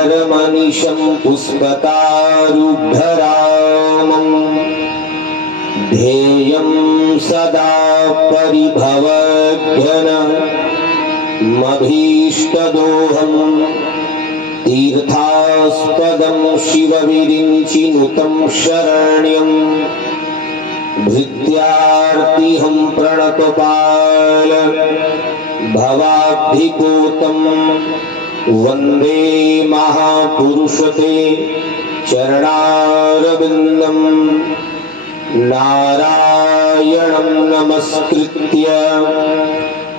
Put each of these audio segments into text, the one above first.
धर्मनिशं पुष्पकारुद्धरामं ध्येयं सदा परिभवघ्नमभीष्टदोहं तीर्थास्पदं शिवविरिञ्चिनुतं शरण्यं भृत्यार्तिहं प्रणतपाल भवाब्धिपूतं वन्दे महापुरुषते चरणारविन्दं नारायणं नमस्कृत्य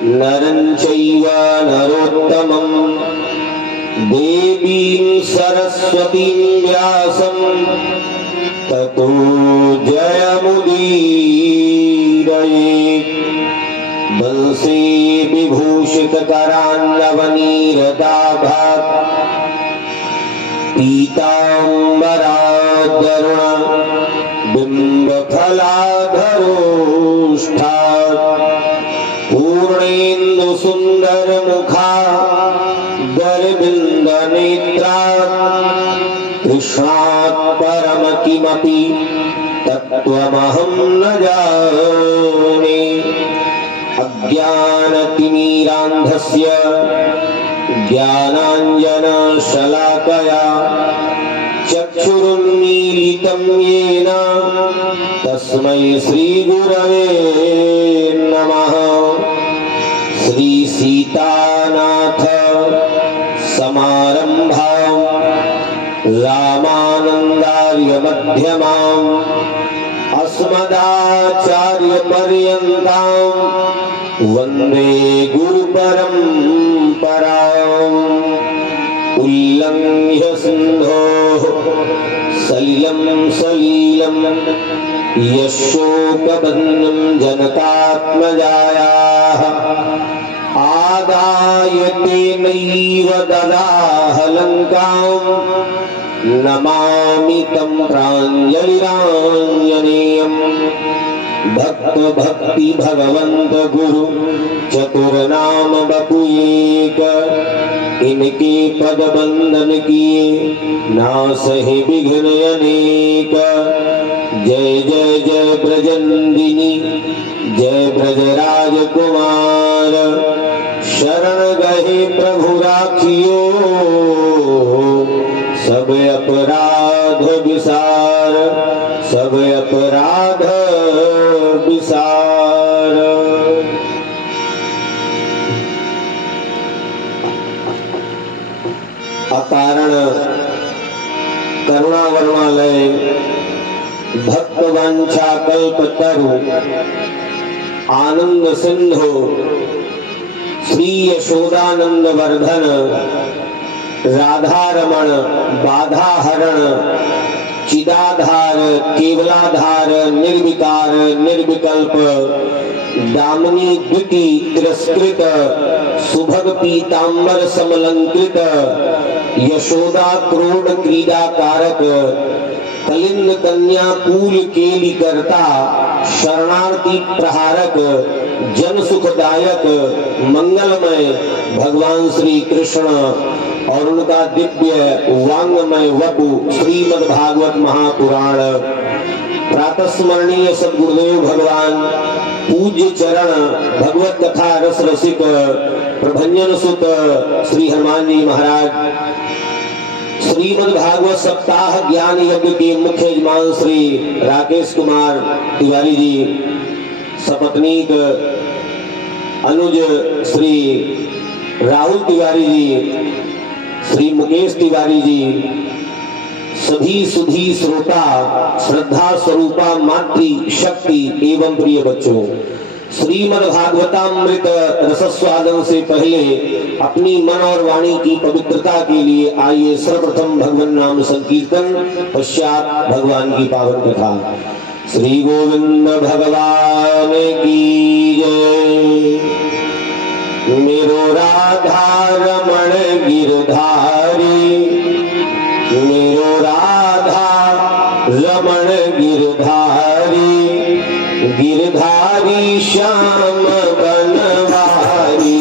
नरं चैव नरोत्तमं देवीं सरस्वतीं व्यासं ततो जयमुदीरयेत्। वंशी विभूषितकरान्नवनीरदाभात् पीताम्बरादरुण बिम्बफलाधरोष्ठात् पूर्णेन्दुसुन्दरमुखा दरबिन्दनेत्रात् कृष्णात् परम किमपि तत्त्वमहं न जाने। अज्ञानतिमिरान्धस्य ज्ञानाञ्जनशलाकया चक्षुरुन्मीलितं येन तस्मै श्रीगुरवे नमः। श्रीसीतानाथ समारम्भां रामानन्दार्यमध्यमाम् अस्मदाचार्यपर्यन्तां वन्दे गुरुपरम्पराम्। उल्लङ्घ्य सिन्धोः सलिलं सलीलं यशोकबन्धं जनतात्मजायाः आदाय तेनैव ददाह लङ्कां नमामि तं प्राञ्जलिराञ्जनेयम्। भक्त भक्ति भगवंत गुरु चतुर्नाम बपु एक, इनके पद बंदन किए नासहि विघ्न अनेक। जय जय जय ब्रजनंदिनी जय ब्रजराज कुमार, शरण गहे प्रभु राखियो सब अपराध विसार, सब अपराध विसार। अकारण करुणा वरुणालय भक्त वांछा कल्पतरु आनंद सिंधु श्री यशोदानंद वर्धन राधारमण बाधाहरण चिदाधार केवलाधार निर्विकार निर्विकल्प दामिनी द्विती तिरस्कृत सुभग पीतांबर समलंकृत यशोदा क्रोध क्रीडा कारक कलिंग कन्या कूल केली करता शरणार्थी प्रहारक जन सुखदायक मंगलमय भगवान श्री कृष्ण और उनका दिव्य वांगमय वपु श्रीमद् भागवत महापुराण। प्रातः स्मरणीय सद्गुरुदेव भगवान पूज्य चरण भगवत कथा रस रसिक प्रभंजन सुत श्री हनुमान जी महाराज श्रीमद् भागवत सप्ताह ज्ञान यज्ञ के मुख्य यजमान श्री राकेश कुमार तिवारी जी, सपत्नीक अनुज श्री राहुल तिवारी जी, श्री मुकेश तिवारी जी, सभी सुधी श्रोता श्रद्धा स्वरूपा मातृ शक्ति एवं प्रिय बच्चों, श्रीमद् भागवतामृत रसस्वादन से पहले अपनी मन और वाणी की पवित्रता के लिए आइए सर्वप्रथम भगवान नाम संकीर्तन, पश्चात भगवान की पावन कथा। श्री गोविंद भगवान की जय। मेरो राधा रमण गिरधारी, मेरो राधा रमण गिरधारी, गिरधारी श्याम बनवारी।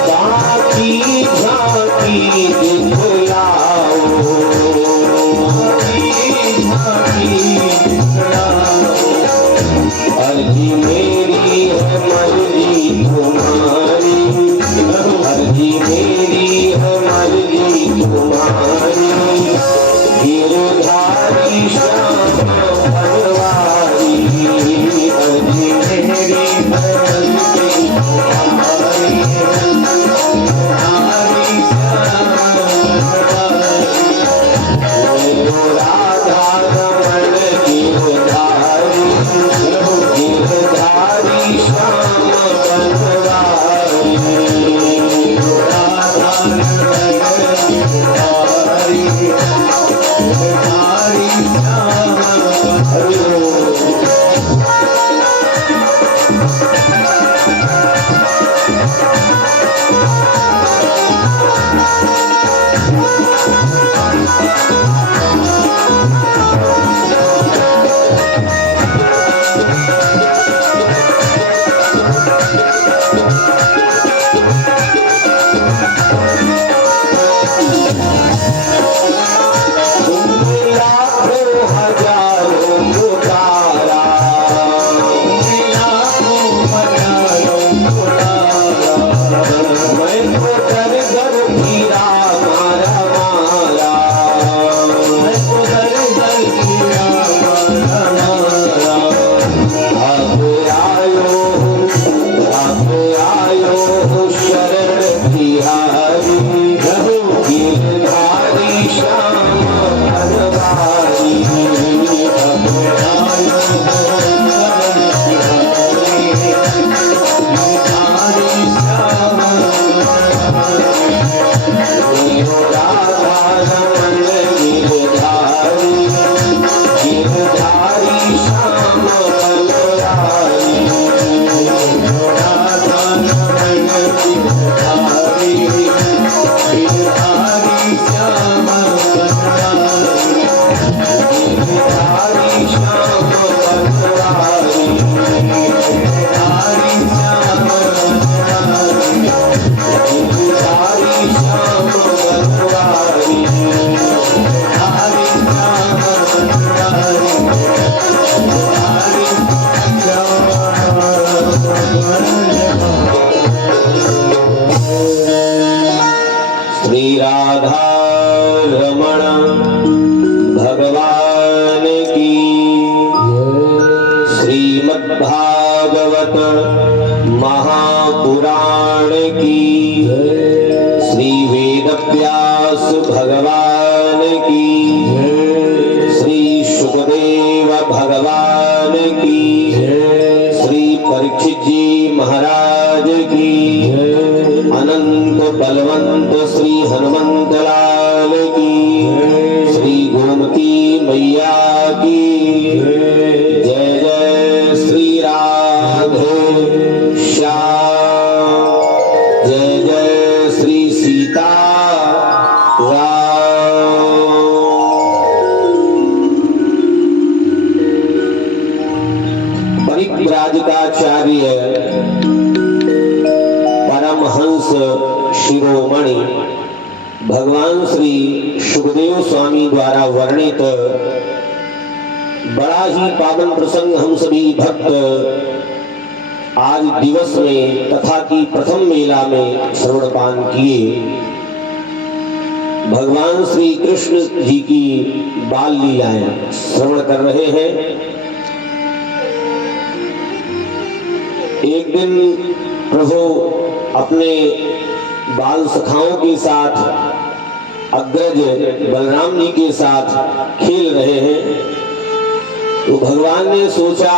झांकी झांकी दिखलाओ, अर्जी मेरी है मर्जी तुम्हारी, अर्जी मेरी है मर्जी तुम्हारी, गिरधारी श्याम बनवारी, अर्जी मेरी है मर्जी तुम्हारी, राधा रमण गिरधारी, गिरधारी श्याम बनवारी, राधा रमण गिरधारी, गिरधारी श्याम बनवारी। श्री राधा रमण भगवान की, श्रीमद्भागवत महापुराण की, श्री वेदव्यास भगवान की, श्री सुखदेव भगवान की, श्री परीक्षित जी महाराज की, अनंत बलवंत श्री हनुमंत लाल की, श्री गोमती मैया की जय जय, श्री राधे श्याम, जय जय श्री सीता राम। परिव्राजकाचार्य परमहंस शिरोमणि भगवान श्री सुखदेव स्वामी द्वारा वर्णित बड़ा ही पावन प्रसंग हम सभी भक्त आज दिवस में तथा की प्रथम मेला में श्रवणपान किए। भगवान श्री कृष्ण जी की बाल लीलाएं श्रवण कर रहे हैं। एक दिन प्रभु अपने बाल सखाओं के साथ अग्रज बलराम जी के साथ खेल रहे हैं, तो भगवान ने सोचा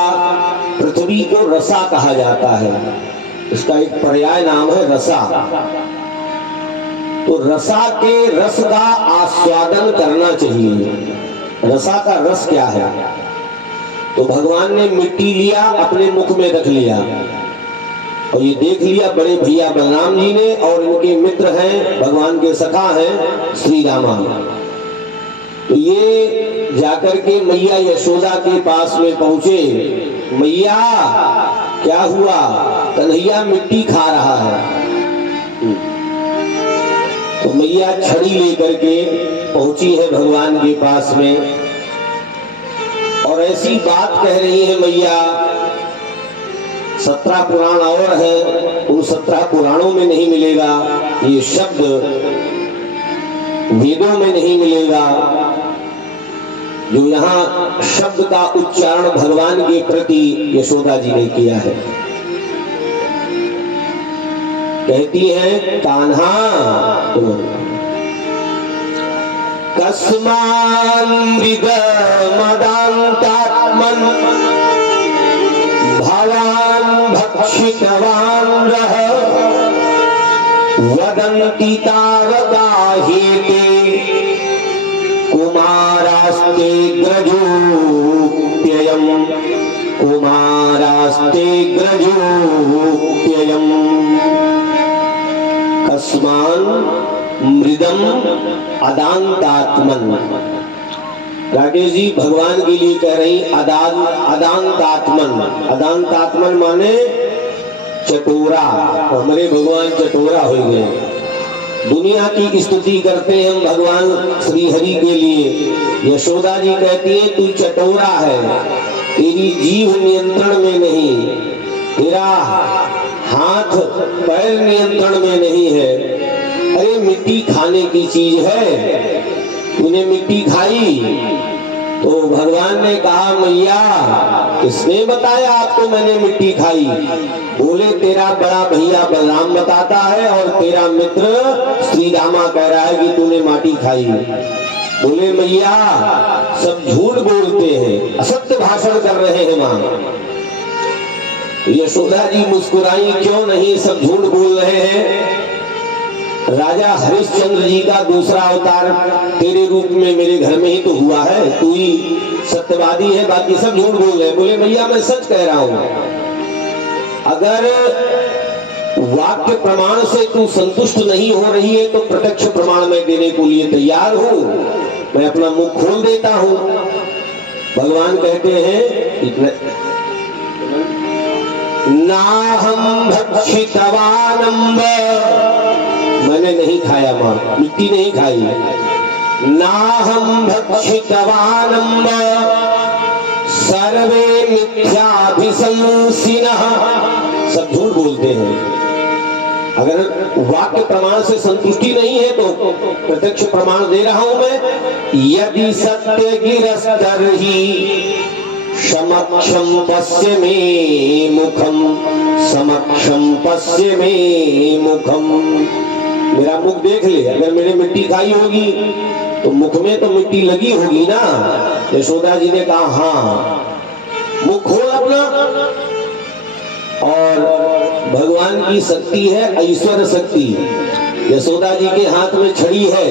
पृथ्वी को रसा कहा जाता है, इसका एक पर्याय नाम है रसा। तो रसा के रस का आस्वादन करना चाहिए। रसा का रस क्या है? तो भगवान ने मिट्टी लिया, अपने मुख में रख लिया और ये देख लिया बड़े भैया बलराम जी ने, और इनके मित्र हैं, भगवान के सखा हैं श्री रामा। तो ये जाकर के मैया यशोदा के पास में पहुंचे मैया क्या हुआ? कन्हैया मिट्टी खा रहा है। तो मैया छड़ी लेकर के पहुंची है भगवान के पास में और ऐसी बात कह रही है मैया। 17 पुराण और है, उन 17 पुराणों में नहीं मिलेगा ये शब्द, वेदों में नहीं मिलेगा जो यहाँ शब्द का उच्चारण भगवान के प्रति यशोदा जी ने किया है। कहती है कान्हा कस्मान् विगमदान्तात्मन् भवान् भक्षितवान् रह वदन्ति तावता हेते कुमारास्ते ग्रजोऽप्ययम् कुमारास्ते ग्रजोऽप्ययम् कस्मान् मृदम अदान्तात्मन्। राकेश जी भगवान के लिए कह रही अदान्तात्मन। अदान्तात्मन माने चटोरा। हमारे भगवान चटोरा हो गए। दुनिया की स्तुति करते हैं हम भगवान श्री हरि के लिए। यशोदा जी कहती है तू चटोरा है, तेरी जीभ नियंत्रण में नहीं, तेरा हाथ पैर नियंत्रण में नहीं है। अरे मिट्टी खाने की चीज है, तूने मिट्टी खाई। तो भगवान ने कहा मैया किसने बताया आपको मैंने मिट्टी खाई? बोले तेरा बड़ा भैया बलराम बताता है और तेरा मित्र श्री रामा कह रहा है कि तूने माटी खाई। बोले मैया सब झूठ बोलते हैं, असत्य भाषण कर रहे हैं मां। यशोदा जी मुस्कुराई, क्यों नहीं, सब झूठ बोल रहे हैं। राजा हरिश्चंद्र जी का दूसरा अवतार तेरे रूप में मेरे घर में ही तो हुआ है, तू ही सत्यवादी है, बाकी सब झूठ बोल रहे हैं। बोले मैया मैं सच कह रहा हूं। अगर वाक्य प्रमाण से तू संतुष्ट नहीं हो रही है तो प्रत्यक्ष प्रमाण मैं देने को लिए तैयार हूं, मैं अपना मुख खोल देता हूं। भगवान कहते हैं नाहं भक्षितवानम्ब, मैंने नहीं खाया मां, मिट्टी नहीं खाई। नाहं भक्षितवानम्ब सर्वे मिथ्याभिशंसिनः, सब झूठ बोलते हैं। अगर वाक्य प्रमाण से संतुष्टि नहीं है तो प्रत्यक्ष प्रमाण दे रहा हूं मैं। यदि सत्य गिरस्तर्हि समक्षम पश्य मे मुखम, समक्षम पश्य मे मुखम। मेरा मुख देख ले, अगर मैंने मिट्टी खाई होगी तो मुख में तो मिट्टी लगी होगी ना। यशोदा जी ने कहा हाँ, मुख खोल अपना। और भगवान की शक्ति है ऐश्वर्य शक्ति। यशोदा जी के हाथ में छड़ी है,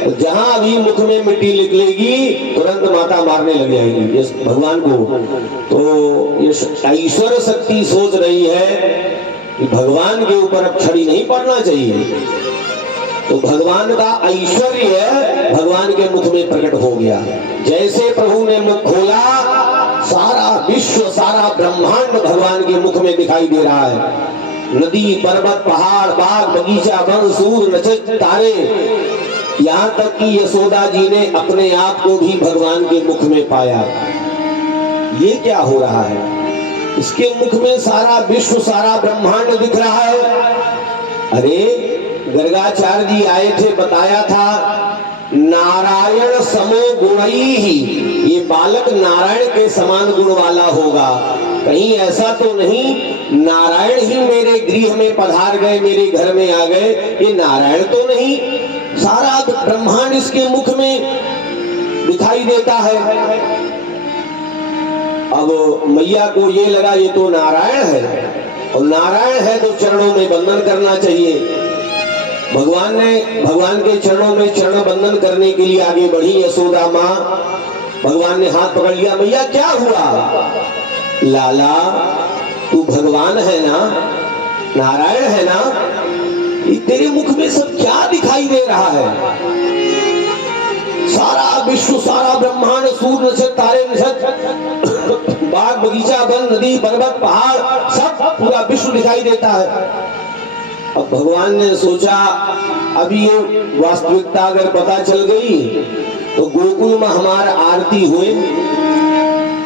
तो जहां भी मुख में मिट्टी निकलेगी तुरंत माता मारने लग जाएगी भगवान को। तो ये ऐश्वर्य शक्ति सोच रही है कि भगवान के ऊपर अब छड़ी नहीं पड़ना चाहिए। तो भगवान का ऐश्वर्य भगवान के मुख में प्रकट हो गया। जैसे प्रभु ने मुख खोला, सारा विश्व सारा ब्रह्मांड भगवान के मुख में दिखाई दे रहा है। नदी पर्वत पहाड़ बाग बगीचा वन सूर्य नक्षत्र तारे, यहाँ तक कि यशोदा जी ने अपने आप को भी भगवान के मुख में पाया। ये क्या हो रहा है? इसके मुख में सारा विश्व सारा ब्रह्मांड दिख रहा है। अरे गर्गाचार्य जी आए थे, बताया था नारायण समो गुणैहि, ये बालक नारायण के समान गुण वाला होगा। कहीं ऐसा तो नहीं नारायण ही मेरे गृह में पधार गए, मेरे घर में आ गए, ये नारायण तो नहीं। सारा ब्रह्मांड इसके मुख में दिखाई देता है। अब मैया को ये लगा ये तो नारायण है, और नारायण है तो चरणों में बंधन करना चाहिए। भगवान के चरणों में चरण बंधन करने के लिए आगे बढ़ी यशोदा माँ। भगवान ने हाथ पकड़ लिया। मैया क्या हुआ? लाला तू भगवान है ना, नारायण है ना, तेरे मुख में सब क्या दिखाई दे रहा है? सारा विश्व, सारा ब्रह्मांड, सूर्य नक्षत्र, तारे नक्षत्र, बाग बगीचा, वन, नदी, पर्वत, पहाड़, सब पूरा विश्व दिखाई देता है। अब भगवान ने सोचा अब ये वास्तविकता अगर पता चल गई तो गोकुल में हमारा आरती हुए,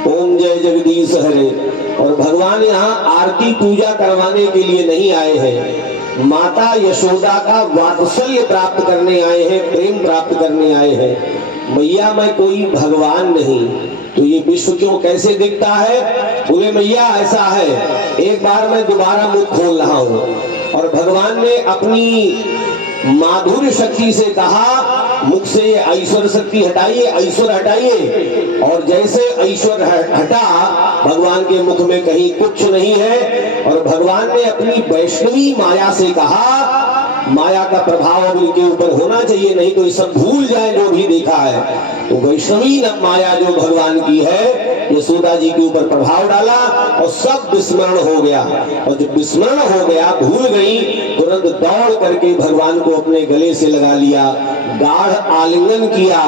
ओम जय जगदीश हरे। और भगवान यहाँ आरती पूजा करवाने के लिए नहीं आए हैं, माता यशोदा का वात्सल्य प्राप्त करने आए हैं, प्रेम प्राप्त करने आए हैं। मैया मैं कोई भगवान नहीं तो ये विश्व क्यों कैसे दिखता है? बोले मैया ऐसा है, एक बार मैं दोबारा मुख खोल रहा हूँ। और भगवान ने अपनी माधुर्य शक्ति से कहा मुख से ये ऐश्वर्य शक्ति हटाइए, ऐश्वर्य हटाइए। और जैसे ऐश्वर्य हटा, भगवान के मुख में कहीं कुछ नहीं है। और भगवान ने अपनी वैष्णवी माया से कहा माया का प्रभाव अब इनके ऊपर होना चाहिए, नहीं तो ये सब भूल जाए जो भी देखा है। तो वैष्णवी माया जो भगवान की है, यशोदा जी के ऊपर प्रभाव डाला और सब विस्मरण हो गया। और जब विस्मरण हो गया, भूल गई, तुरंत दौड़ करके भगवान को अपने गले से लगा लिया, गाढ़ आलिंगन किया।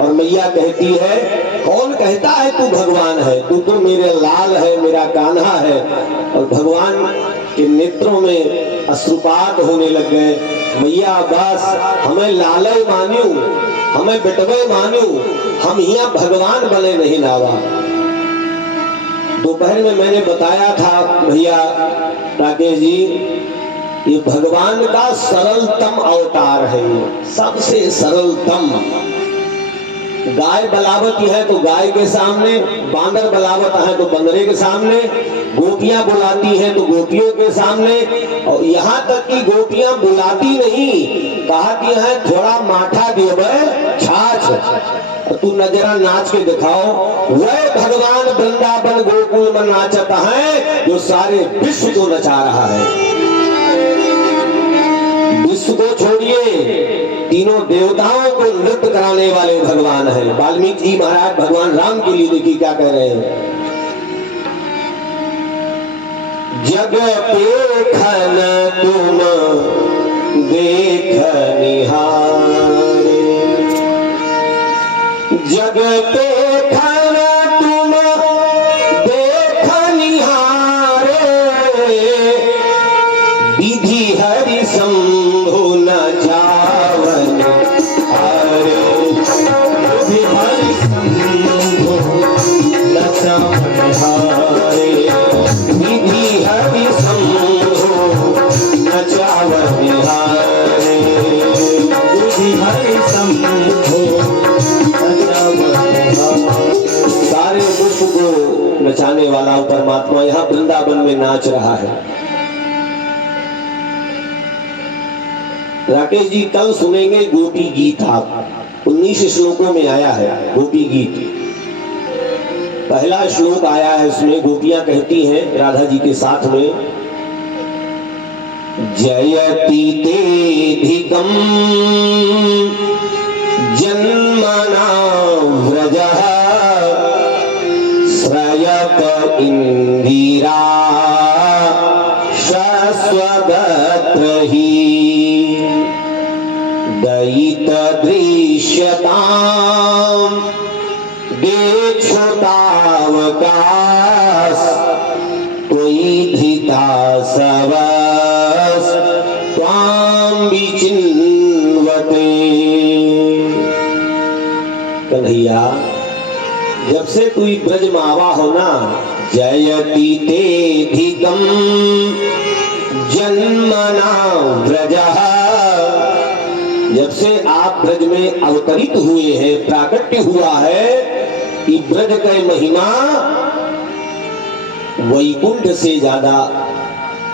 और मैया कहती है कौन कहता है तू भगवान है? तू तो मेरे लाल है, मेरा कान्हा है। और भगवान के नेत्रों में अश्रुपात होने लग गए। मैया बस हमें लालय मान्यू, हमें बेटवे मान्यू, हम यहाँ भगवान बने नहीं नावा। दोपहर में मैंने बताया था भैया राकेश जी, ये भगवान का सरलतम अवतार है, सबसे सरलतम। गाय बलावती है तो गाय के सामने, बांदर बलावत है तो बंदरे के सामने, गोपियां बुलाती हैं तो गोपियों के सामने। और यहाँ तक कि गोपियां बुलाती नहीं, कहती हैं थोड़ा माठा देवे छाछ, तू नजरा नाच के दिखाओ। वह भगवान वृंदावन गोकुल में नाचता है जो सारे विश्व को नचा रहा है। विश्व को छोड़िए, तीनों देवताओं को नृत्य कराने वाले भगवान है। वाल्मीकि जी महाराज भगवान राम के लिए देखिए क्या कह रहे हैं। जग पेखन तुम देख निहारे, जग पेखन तुम देख निहारे, विधि हरि शंभु न जावन हरे, विधि हरि शंभु न जावन हरे, विधि हरि शंभु न जावन हरे, विधि हरि शंभु न जावन हरे। सारे विश्व को नचाने वाला परमात्मा यहाँ वृंदावन में नाच रहा है। राकेश जी कल सुनेंगे गोपी गीत, आप 19 श्लोकों में आया है गोपी गीत। पहला श्लोक आया है, उसमें गोपियां कहती हैं राधा जी के साथ में, जयति तेधिकं जन्मना व्रजः, श्रयत इंदिरा शश्वगत्र हि, दयित दृश्यतां देक्षुतावकाश, त्वयि धृता सवस त्वां विचिन्वते। कन्हैया जब से तू ब्रज में आवा हो ना, जयति तेधिकं जन्मना व्रजः, जब से आप ब्रज में अवतरित हुए हैं, प्राकट्य हुआ है, कि ब्रज का महिमा वैकुंठ से ज्यादा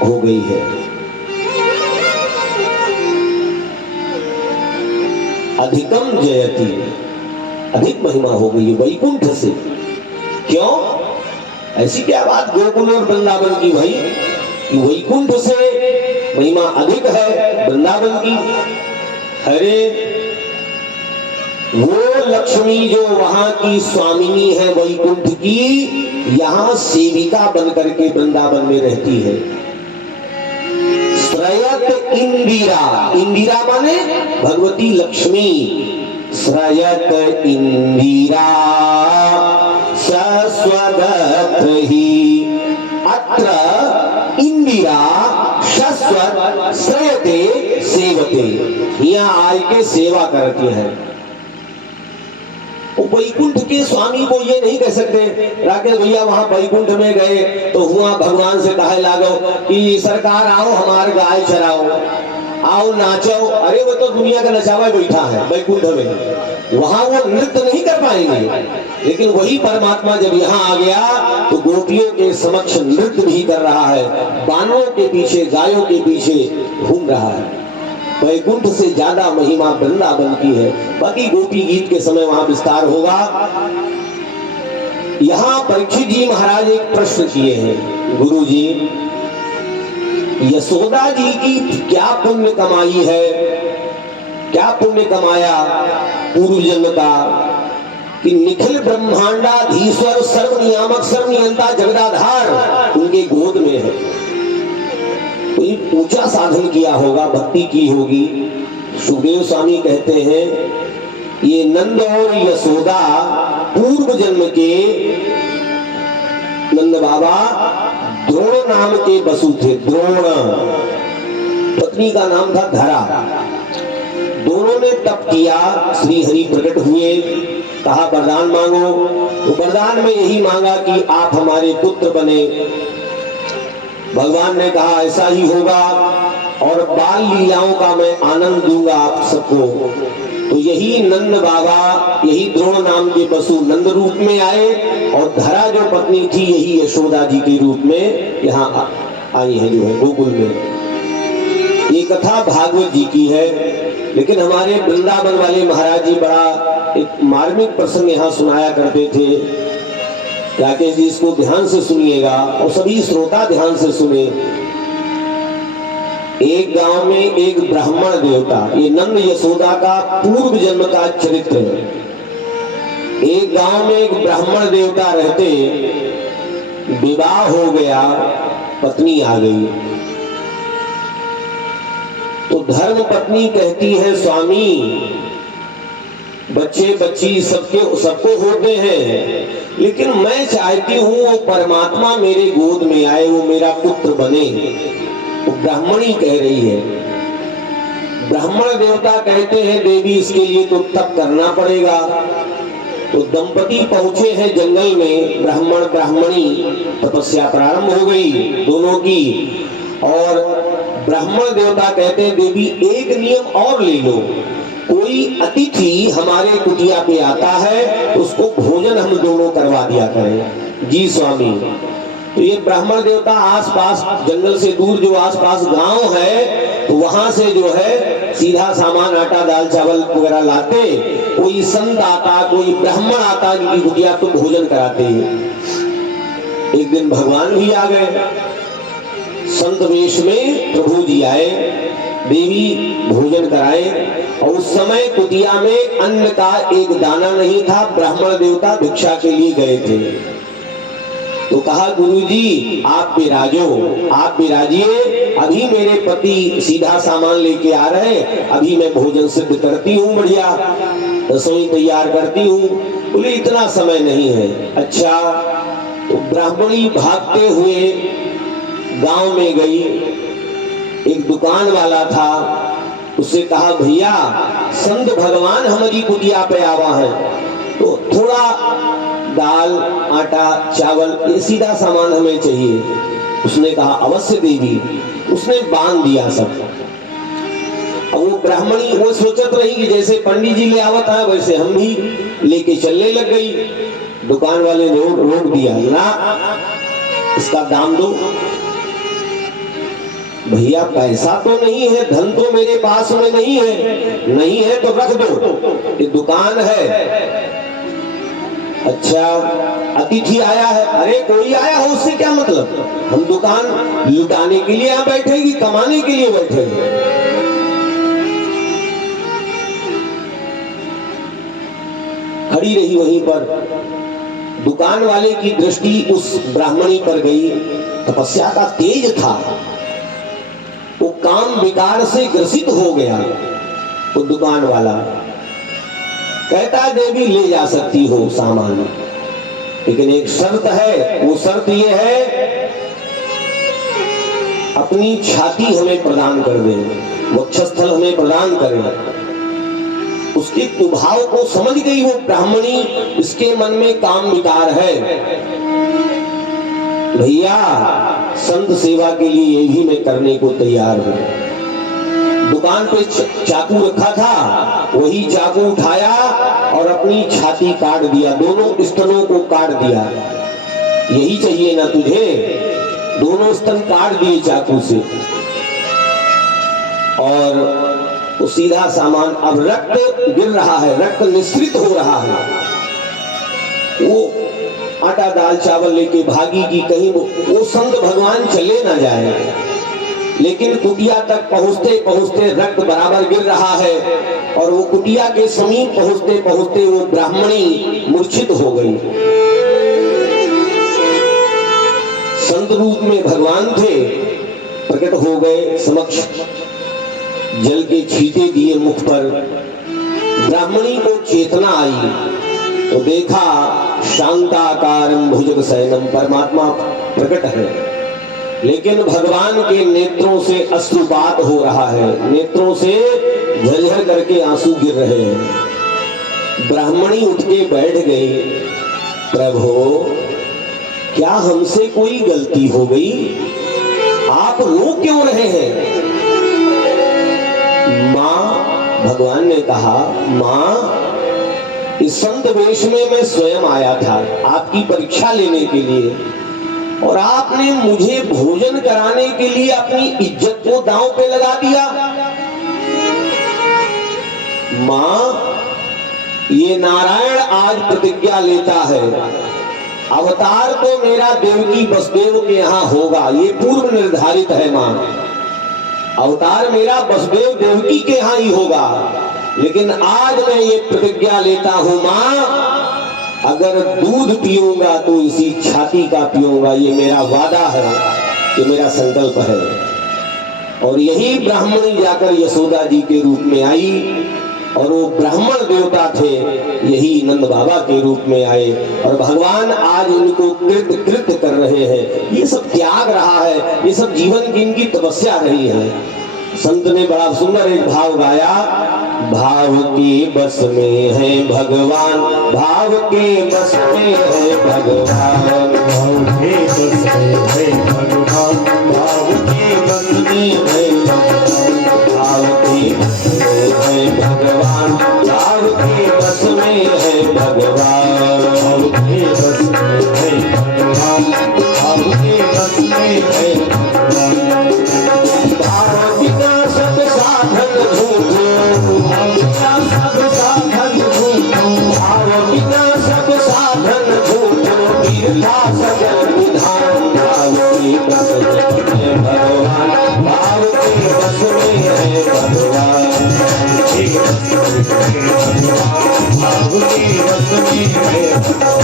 हो गई है। अधिकम जयति, अधिक महिमा हो गई है वैकुंठ से। क्यों? ऐसी क्या बात गोकुल और वृंदावन की भाई, कि वैकुंठ से महिमा अधिक है वृंदावन की। अरे वो लक्ष्मी जो वहां की स्वामिनी है वैकुंठ की, यहाँ सेविका बनकर के वृंदावन में रहती है। श्रयत इंदिरा, इंदिरा माने भगवती लक्ष्मी, श्रयत इंदिरा शश्वत ही। अत्र इंदिरा शश्वत श्रयते सेवते, यहाँ आय के सेवा करती है। वैकुंठ के स्वामी को ये नहीं कह सकते राकेश भैया वहां वैकुंठ में गए तो हुआ भगवान से कहे लागो कि सरकार आओ हमारे गाय चराओ, आओ नाचो। अरे वो तो दुनिया का नचावा बैठा है वैकुंठ में, वहां वो नृत्य नहीं कर पाएंगे। लेकिन वही परमात्मा जब यहाँ आ गया तो गोपियों के समक्ष नृत्य भी कर रहा है, बानों के पीछे गायों के पीछे घूम रहा है। वैकुंठ से ज्यादा महिमा वृंदावन की है। बाकी गोपी गीत के समय वहां विस्तार होगा। यहाँ परीक्षित जी महाराज एक प्रश्न किए हैं, गुरु जी यशोदा जी की क्या पुण्य कमाई है, क्या पुण्य कमाया पूर्व जन्म का कि निखिल ब्रह्मांडाधीश्वर सर्वनियामक सर्वनियंता जगदाधार उनके गोद में है। कोई ऊंचा साधन किया होगा, भक्ति की होगी। सुखदेव स्वामी कहते हैं ये नंद और यशोदा पूर्व जन्म के नंद बाबा द्रोण नाम के बसु थे। द्रोण पत्नी का नाम था धरा। दोनों ने तप किया, श्री हरि प्रकट हुए, कहा वरदान मांगो। तो वरदान में यही मांगा कि आप हमारे पुत्र बने। भगवान ने कहा ऐसा ही होगा और बाल लीलाओं का मैं आनंद दूंगा आप सबको। तो यही नंद बाबा, यही द्रोण नाम के बसु नंद रूप में आए और धरा जो पत्नी थी यही यशोदा जी के रूप में यहाँ आई है, जो है गोकुल में। ये कथा भागवत जी की है। लेकिन हमारे वृंदावन वाले महाराज जी बड़ा एक मार्मिक प्रसंग यहाँ सुनाया करते थे। राकेश जी इसको ध्यान से सुनिएगा और सभी श्रोता ध्यान से सुने। एक गांव में एक ब्राह्मण देवता, ये नंद यशोदा का पूर्व जन्म का चरित्र है। एक गांव में एक ब्राह्मण देवता रहते, विवाह हो गया, पत्नी आ गई। तो धर्म पत्नी कहती है स्वामी बच्चे बच्ची सबको होते हैं, लेकिन मैं चाहती हूँ वो परमात्मा मेरे गोद में आए, वो मेरा पुत्र बने। वो ब्राह्मणी कह रही है। ब्राह्मण देवता कहते हैं देवी इसके लिए तो तप करना पड़ेगा। तो दंपति पहुंचे हैं जंगल में, ब्राह्मण ब्राह्मणी, तपस्या प्रारंभ हो गई दोनों की। और ब्राह्मण देवता कहते हैं देवी एक नियम और ले लो, कोई अतिथि हमारे कुटिया पे आता है उसको भोजन हम दोनों करवा दिया करें। जी स्वामी। तो ये ब्राह्मण देवता आसपास जंगल से दूर जो आसपास गांव है तो वहां से जो है सीधा सामान आटा दाल चावल वगैरह लाते। कोई संत आता, कोई ब्राह्मण आता जिनकी कुटिया तो भोजन कराते। एक दिन भगवान भी आ गए, संत वेश में प्रभु जी आए, देवी भोजन कराए। और उस समय कुटिया में अन्न का एक दाना नहीं था। ब्राह्मण देवता भिक्षा के लिए गए थे। तो कहा गुरुजी आप विराजो, आप विराजिए, अभी मेरे पति सीधा सामान लेके आ रहे, अभी मैं भोजन सिद्ध करती हूँ, बढ़िया रसोई तैयार करती हूँ। बोले इतना समय नहीं है। अच्छा। तो ब्राह्मणी भागते हुए गांव में गई। एक दुकान वाला था, उससे कहा भैया संत भगवान हमारी कुटिया पे आवा है, तो थोड़ा दाल आटा चावल ये सीधा सामान हमें चाहिए। उसने कहा अवश्य देवी। उसने बांध दिया सब। अब वो ब्राह्मणी वो सोचत रही कि जैसे पंडित जी ले आवत है वैसे हम भी लेके चलने लग गई। दुकान वाले ने रोक दिया, ना इसका दाम दो। भैया पैसा तो नहीं है, धन तो मेरे पास में नहीं है। नहीं है तो रख दो, ये दुकान है। अच्छा अतिथि आया है, अरे कोई आया हो उससे क्या मतलब, हम दुकान लुटाने के लिए यहाँ बैठेगी, कमाने के लिए बैठेगी। खड़ी रही वहीं पर। दुकान वाले की दृष्टि उस ब्राह्मणी पर गई। तपस्या का तेज था, वो काम विकार से ग्रसित हो गया। वो दुकान वाला कहता देवी ले जा सकती हो सामान, लेकिन एक शर्त है, वो शर्त ये है अपनी छाती हमें प्रदान कर दें, वक्षस्थल हमें प्रदान करें। उसके कुभाव को समझ गई वो ब्राह्मणी, इसके मन में काम विकार है। भैया संत सेवा के लिए ये भी मैं करने को तैयार हूं। दुकान पे चाकू रखा था, वही चाकू उठाया और अपनी छाती काट दिया, दोनों स्तनों को काट दिया। यही चाहिए ना तुझे? दोनों स्तन काट दिए चाकू से और वो सीधा सामान, अब रक्त गिर रहा है, रक्त निस्सृत हो रहा है। वो आटा दाल चावल लेके भागी कि कहीं वो संत भगवान चले ना जाए, लेकिन कुटिया तक पहुंचते पहुंचते रक्त बराबर गिर रहा है और वो कुटिया के समीप पहुंचते पहुंचते वो ब्राह्मणी मूर्छित हो गई। संत रूप में भगवान थे, प्रकट हो गए समक्ष, जल के छींटे दिए मुख पर। ब्राह्मणी को चेतना आई तो देखा शांताकारं भुजगशयनं, परमात्मा प्रकट है, लेकिन भगवान के नेत्रों से अश्रुपात हो रहा है, नेत्रों से झरझर करके आंसू गिर रहे हैं। ब्राह्मणी उठ के बैठ गई, प्रभु क्या हमसे कोई गलती हो गई? आप रो क्यों रहे हैं? मां, भगवान ने कहा, मां इस संत वेश में मैं स्वयं आया था आपकी परीक्षा लेने के लिए, और आपने मुझे भोजन कराने के लिए अपनी इज्जत को दांव पे लगा दिया। मां, ये नारायण आज प्रतिज्ञा लेता है, अवतार तो मेरा देवकी वसुदेव के यहाँ होगा, ये पूर्व निर्धारित है। मां, अवतार मेरा वसुदेव देवकी के यहाँ ही होगा, लेकिन आज मैं ये प्रतिज्ञा लेता हूं मां, अगर दूध पीऊंगा तो इसी छाती का पीऊंगा, ये मेरा वादा है, ये मेरा संकल्प है। और यही ब्राह्मणी जाकर यशोदा जी के रूप में आई, और वो ब्राह्मण देवता थे, यही नंद बाबा के रूप में आए, और भगवान आज उनको कृत कर रहे हैं। ये सब त्याग रहा है, ये सब जीवन की इनकी तपस्या रही है। संत ने बड़ा सुंदर एक भाव गाया, भाव के बस में है भगवान, भाव के बस में है भगवान, भाव के बस में है भगवान, भाव के बस में है भगवान, भाव के बस में है भगवान, भाव के बस में है भगवान, भाव के बस में है भगवान, भाव के बस में है भगवान। भाव बिना सब साधन झूठो, भाव बिना सब साधन झूठो, भाव बिना सब साधन झूठो, गिरता सगल विधान, भाव के बस में है भगवान, भाव के बस में है भगवान, भाव के बस में है भगवान।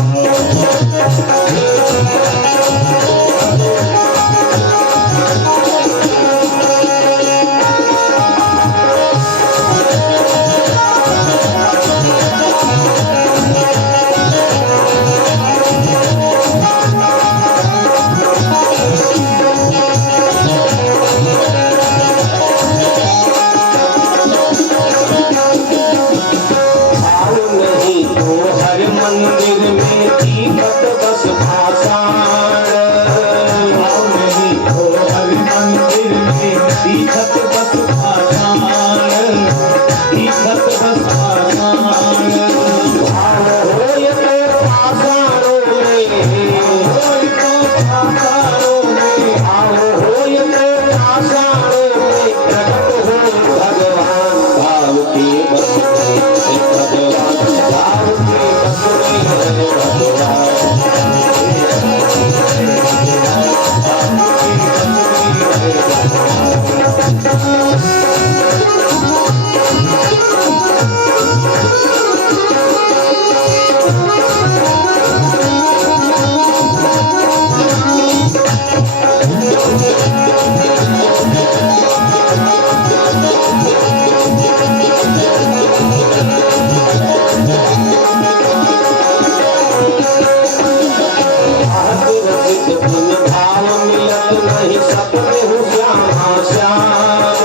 सपने हो श्यामा श्याम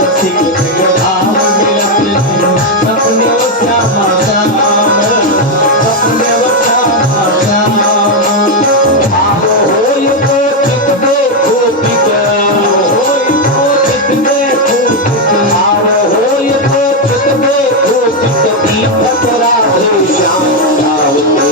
रसिक धाम मिलत सपने हो श्यामा श्याम सपने हो श्यामा श्याम भाव होय तो चित देखो पित होय तो चित देखो भाव होय तो चित देखो पित दीपक राधे श्याम भाव के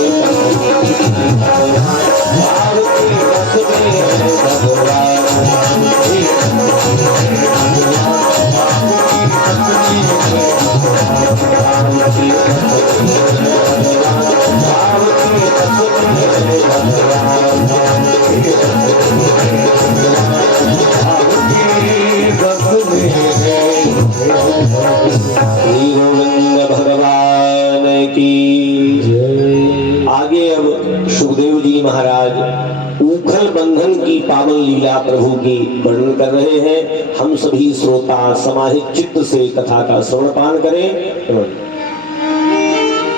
रस में है भगवान श्री गोविंद भगवान की जय। आगे अब सुखदेव जी महाराज उखल बंधन की पावन लीला प्रभु की वर्णन कर रहे हैं। हम सभी श्रोता समाहित चित्त से कथा का श्रवणपान करें।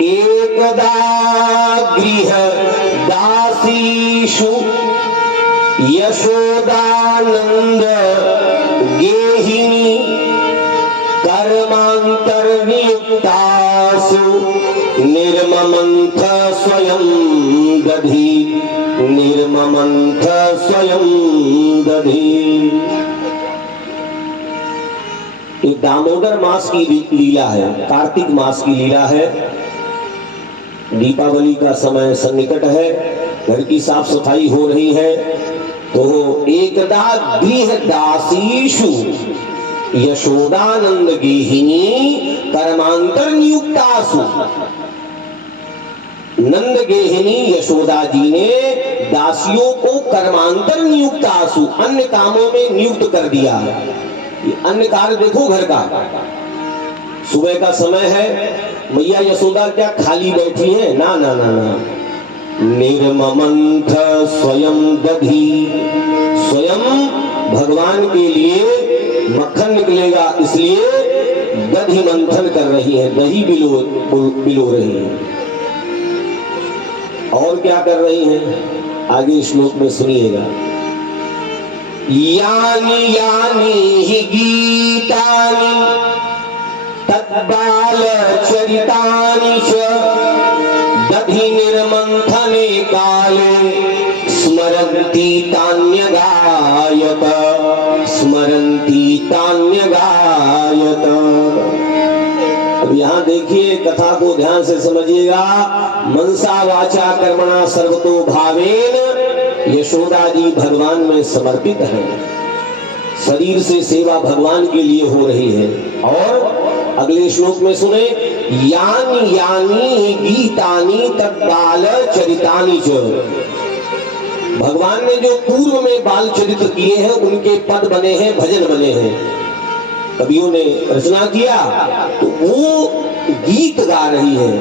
एकदा गृह दासीषु यशोदानंद गेहिनी कर्मांतर्नियुक्तासु निर्ममंथ स्वयं दधि निर्ममंथ स्वयं दधि। एक दामोदर मास की लीला है, कार्तिक मास की लीला है। दीपावली का समय सन्निकट है, घर की साफ सफाई हो रही है। तो एकदा गृह दासीषु यशोदानंद गेहिनी कर्मांतर नियुक्तासु। नंद गेहिनी यशोदा जी ने दासियों को कर्मांतर नियुक्तासु अन्य कामों में नियुक्त कर दिया। ये अन्य कार्य देखो घर का। सुबह का समय है, मैया यशोदा क्या खाली बैठी है? ना ना ना ना। निर्ममंथ स्वयं दधी, स्वयं भगवान के लिए मक्खन निकलेगा इसलिए दधी मंथन कर रही है, दही बिलो रही है। और क्या कर रही हैं आगे श्लोक में सुनिएगा। यानी यानी ही गीतानि तद्बाल चरितानि च दधि निर्मंथने काले स्मरन्ति तान्यगायत स्मरन्ति तान्यगायत। अब यहाँ देखिए, कथा को ध्यान से समझिएगा। मनसा वाचा कर्मणा सर्वतो भावेन यशोदा जी भगवान में समर्पित है। शरीर से सेवा भगवान के लिए हो रही है। और अगले श्लोक में सुने, यानी यानी गीतानि तद्बाल चरितानि च। भगवान ने जो पूर्व में बाल चरित्र किए हैं उनके पद बने हैं, भजन बने हैं, कवियों ने रचना किया, तो वो गीत गा रही है।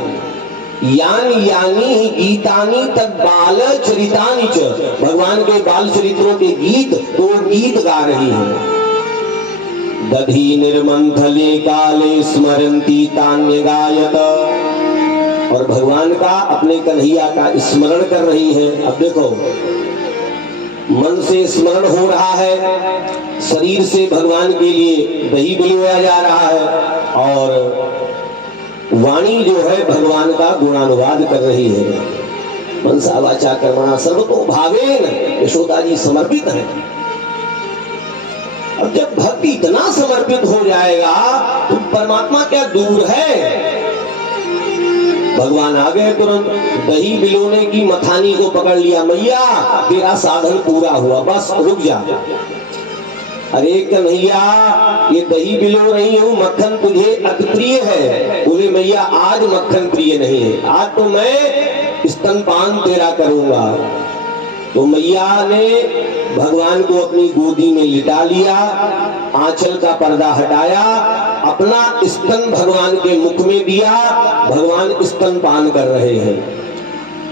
यानी यानी गीतानि तद्बाल चरितानि च। भगवान के बाल चरित्रों के गीत तो गीत गा रही है। दधि निर्मंथले काले स्मरन्ति तान्यगायत। और भगवान का, अपने कन्हैया का स्मरण कर रही है। अब देखो, मन से स्मरण हो रहा है, शरीर से भगवान के लिए दही बिलोया जा रहा है, और वाणी जो है भगवान का गुणानुवाद कर रही है। मनसा वाचा कर्मणा सर्वतो भावेन यशोदा जी समर्पित है। अब जब भक्ति इतना समर्पित हो जाएगा तो परमात्मा क्या दूर है? भगवान आ गए तुरंत, दही बिलोने की मथानी को पकड़ लिया। मैया तेरा साधन पूरा हुआ, बस रुक जा। अरे कन्हैया, ये दही बिलो रही हूँ, मक्खन तुझे अति प्रिय है। बोले मैया आज मक्खन प्रिय नहीं है, आज तो मैं स्तनपान तेरा करूंगा। तो मैया ने भगवान को अपनी गोदी में लिटा लिया, आंचल का पर्दा हटाया, अपना स्तन भगवान के मुख में दिया। भगवान स्तनपान कर रहे हैं।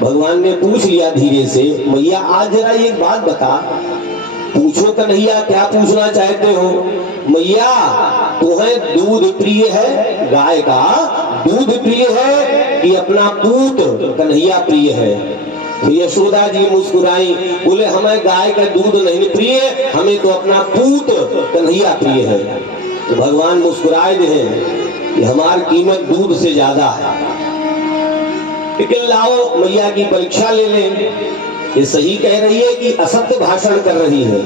भगवान ने पूछ लिया धीरे से, मैया आज जरा एक बात बता। पूछो कन्हैया, क्या पूछना चाहते हो? मैया तुम्हें दूध प्रिय है, गाय का दूध प्रिय है कि अपना पूत कन्हैया प्रिय है? तो यशोदा जी मुस्कुराई, बोले हमें गाय का दूध नहीं प्रिय, हमें तो अपना पूत कन्हैया प्रिय है। तो भगवान मुस्कुराए दे कि हमारी कीमत दूध से ज्यादा है, लेकिन लाओ मैया की परीक्षा ले लें। ये सही कह रही है कि असत्य भाषण कर रही है।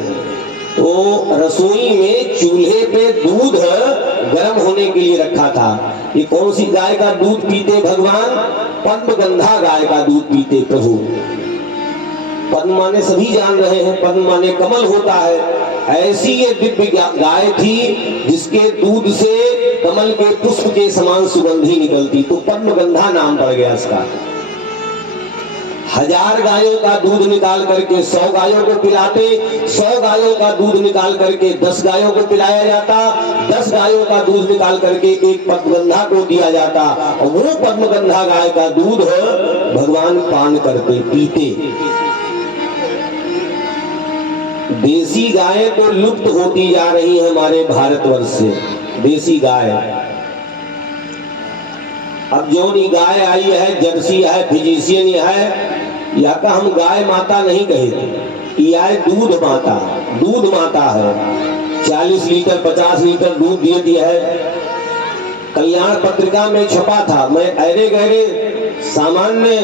तो रसोई में चूल्हे पे दूध गर्म होने के लिए रखा था। ये कौन सी गाय का दूध पीते भगवान? पद्मगंधा गाय का दूध पीते प्रभु। पद्म माने सभी जान रहे हैं, पद्म माने कमल होता है। ऐसी ये दिव्य गाय थी जिसके दूध से कमल के पुष्प के समान सुगंधी निकलती, तो पद्मगंधा नाम पड़ गया इसका। 1000 गायों का दूध निकाल करके 100 गायों को पिलाते, 100 गायों का दूध निकाल करके 10 गायों को पिलाया जाता, 10 गायों का दूध निकाल करके एक पद्मगंधा को दिया जाता, और वो पद्मगंधा गाय का दूध भगवान पान करते पीते। देसी गाय तो लुप्त होती जा रही है हमारे भारतवर्ष से। देसी गाय, अब जो गाय आई है, जर्सी है, फिजिशियन है, या का हम गाय माता नहीं कहे, यह है दूध माता। दूध माता है, 40 लीटर 50 लीटर दूध देती है। कल्याण पत्रिका में छपा था, मैं अरे गहरे सामान्य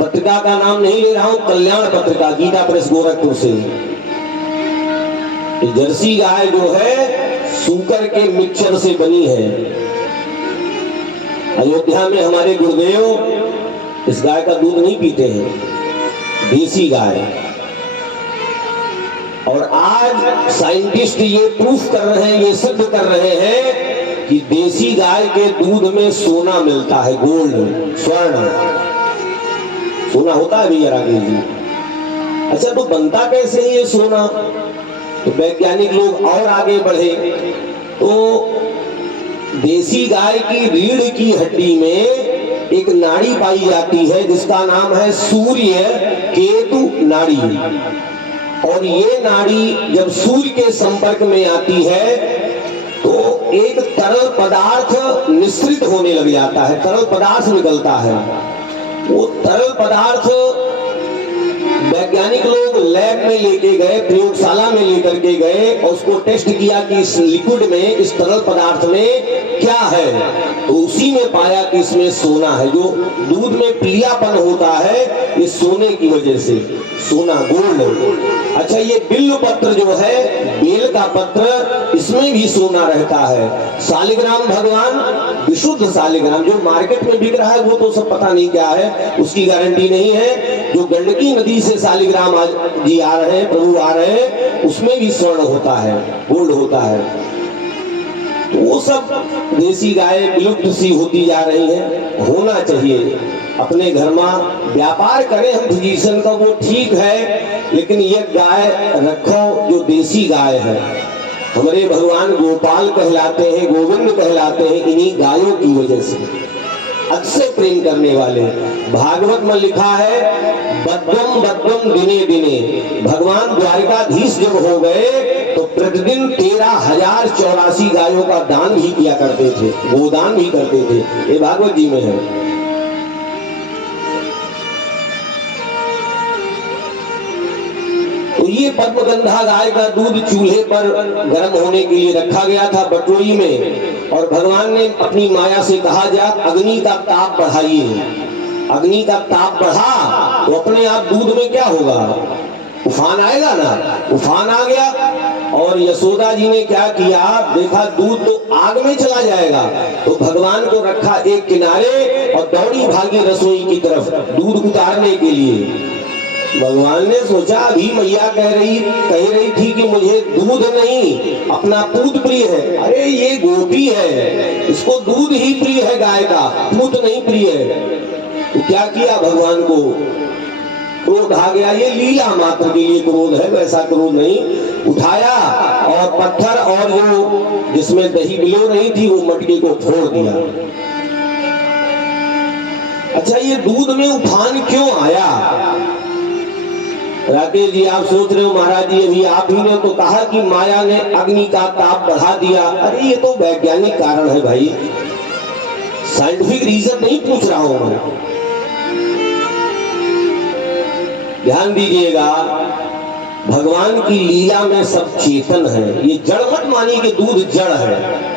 पत्रिका का नाम नहीं ले रहा हूं, कल्याण पत्रिका, गीता प्रेस गोरखपुर से। जर्सी गाय जो है सूकर के मिक्सचर से बनी है। अयोध्या में हमारे गुरुदेव इस गाय का दूध नहीं पीते हैं, देसी गाय। और आज साइंटिस्ट ये प्रूफ कर रहे हैं, ये सिद्ध कर रहे हैं कि देसी गाय के दूध में सोना मिलता है, गोल्ड, स्वर्ण। सोना होता है भैया राकेश जी? अच्छा, तो बनता कैसे है ये सोना? तो वैज्ञानिक लोग और आगे बढ़े तो देसी गाय की रीढ़ की हड्डी में एक नाड़ी पाई जाती है जिसका नाम है सूर्य केतु नाड़ी। और ये नाड़ी जब सूर्य के संपर्क में आती है तो एक तरल पदार्थ निःसृत होने लग जाता है, तरल पदार्थ निकलता है। वो तरल पदार्थ वैज्ञानिक लोग लैब में लेके गए, प्रयोगशाला में लेकर के गए और उसको टेस्ट किया कि इस लिक्विड में, इस तरल पदार्थ में क्या है, तो उसी में पाया कि इसमें सोना है। जो दूध में पीलापन होता है ये सोने की वजह से, सोना, गोल्ड। अच्छा, ये बिल्व पत्र जो है, बेल का पत्र, इसमें भी सोना रहता है। शालिग्राम भगवान, विशुद्ध शालिग्राम जो मार्केट में बिक रहा है वो तो सब पता नहीं क्या है, उसकी गारंटी नहीं है। जो गंडकी नदी से शालिग्राम जी आ रहे हैं, प्रभु आ रहे हैं, उसमें भी स्वर्ण होता है, गोल्ड होता है। तो वो सब देसी गाय विलुप्त सी होती जा रही है। होना चाहिए अपने घर में व्यापार करें हम फिजिशियन का, वो ठीक है, लेकिन ये गाय रखो जो देसी गाय है। हमारे भगवान गोपाल कहलाते हैं, गोविंद कहलाते हैं इन्हीं गायों की वजह से, अक्षय प्रेम करने वाले। भागवत में लिखा है बद्वम बद्वम दिने दिने, भगवान द्वारिकाधीश जब हो गए तो प्रतिदिन 13,084 गायों का दान भी किया करते थे, गोदान भी करते थे। ये भागवत जी में है। तो ये पद्मगंधा गाय का दूध चूल्हे पर गर्म होने के लिए रखा गया था बटोरी में, और भगवान ने अपनी माया से कहा जा अग्नि का ताप बढ़ाइए। अग्नि का ताप बढ़ा तो अपने आप दूध में क्या होगा, उफान आएगा ना। उफान आ गया और यशोदा जी ने क्या किया, देखा दूध तो आग में चला जाएगा, तो भगवान को रखा एक किनारे और दौड़ी भागी रसोई की तरफ दूध उतारने के लिए। भगवान ने सोचा अभी मैया कह रही थी कि मुझे दूध नहीं अपना पूत प्रिय है। अरे ये गोपी है, इसको दूध ही प्रिय है गाय का, पूत नहीं प्रिय है। तो क्या किया, भगवान को क्रोध आ गया। ये लीला मात्र के लिए क्रोध है, वैसा क्रोध नहीं। उठाया और पत्थर और जो जिसमें दही बिलो रही थी वो मटके को फोड़ दिया। अच्छा, ये दूध में उफान क्यों आया? राकेश जी आप सोच रहे हो महाराज जी अभी आप ही ने तो कहा कि माया ने अग्नि का ताप बढ़ा दिया। अरे ये तो वैज्ञानिक कारण है भाई, साइंटिफिक रीजन नहीं पूछ रहा हूं मैं। ध्यान दीजिएगा, भगवान की लीला में सब चेतन है। ये जड़ मत मानिए कि दूध जड़ है।